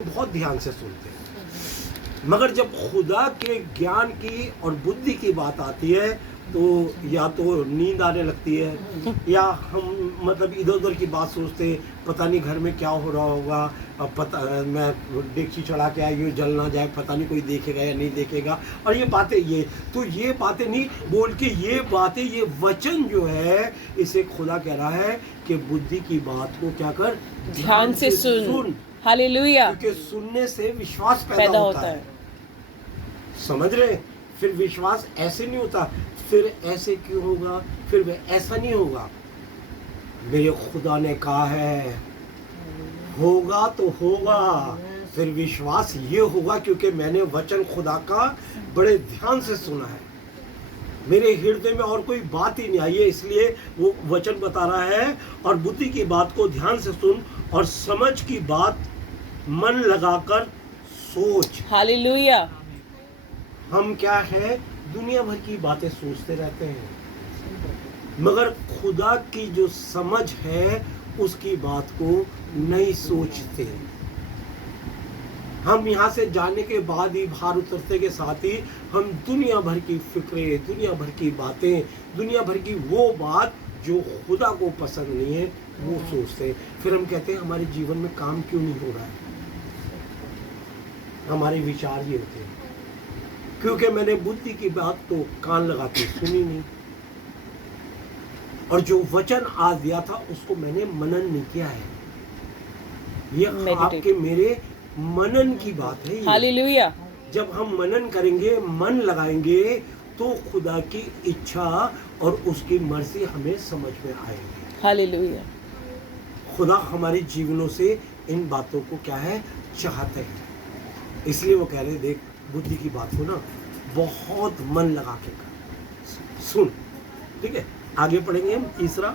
बहुत ध्यान से सुनते हैं, मगर जब खुदा के ज्ञान की और बुद्धि की बात आती है तो या तो नींद आने लगती है या हम मतलब इधर उधर की बात सोचते हैं, पता नहीं घर में क्या हो रहा होगा, अब पता मैं डेगची चढ़ा के आई हूँ जल ना जाए, पता नहीं कोई देखेगा या नहीं देखेगा। और ये बातें नहीं बोल के, ये बातें, ये वचन जो है इसे खुदा कह रहा है कि बुद्धि की बात को क्या कर, ध्यान से सुन। हालेलुया। क्योंकि सुनने से विश्वास पैदा होता है। समझ रहे? फिर विश्वास ऐसे नहीं होता, फिर ऐसे क्यों होगा, फिर वह ऐसा नहीं होगा। मेरे खुदा ने कहा है होगा तो होगा, फिर विश्वास ये होगा क्योंकि मैंने वचन खुदा का बड़े ध्यान से सुना है, मेरे हृदय में और कोई बात ही नहीं आई है, इसलिए वो वचन बता रहा है। और बुद्धि की बात को ध्यान से सुन और समझ की बात मन लगाकर सोच। हालेलुया। हम क्या है, दुनिया भर की बातें सोचते रहते हैं, मगर खुदा की जो समझ है उसकी बात को नहीं सोचते। हम यहाँ से जाने के बाद ही, बाहर उतरते के साथ ही हम दुनिया भर की फिक्रें, दुनिया भर की बातें, दुनिया भर की वो बात जो खुदा को पसंद नहीं है वो सोचते हैं। फिर हम कहते हैं हमारे जीवन में काम क्यों नहीं हो रहा है। हमारे विचार ये होते हैं क्योंकि मैंने बुद्धि की बात तो कान लगाते सुनी नहीं, और जो वचन आज दिया था उसको मैंने मनन नहीं किया है। ये आपके मेरे मनन की बात है। हालेलुया। जब हम मनन करेंगे, मन लगाएंगे, तो खुदा की इच्छा और उसकी मर्जी हमें समझ में आएगी। हालेलुया। खुदा हमारे जीवनों से इन बातों को क्या है, चाहते हैं। इसलिए वो कह रहे हैं, देख बुद्धि की बात को ना बहुत मन लगा के कर, सुन। ठीक है, आगे पढ़ेंगे हम तीसरा।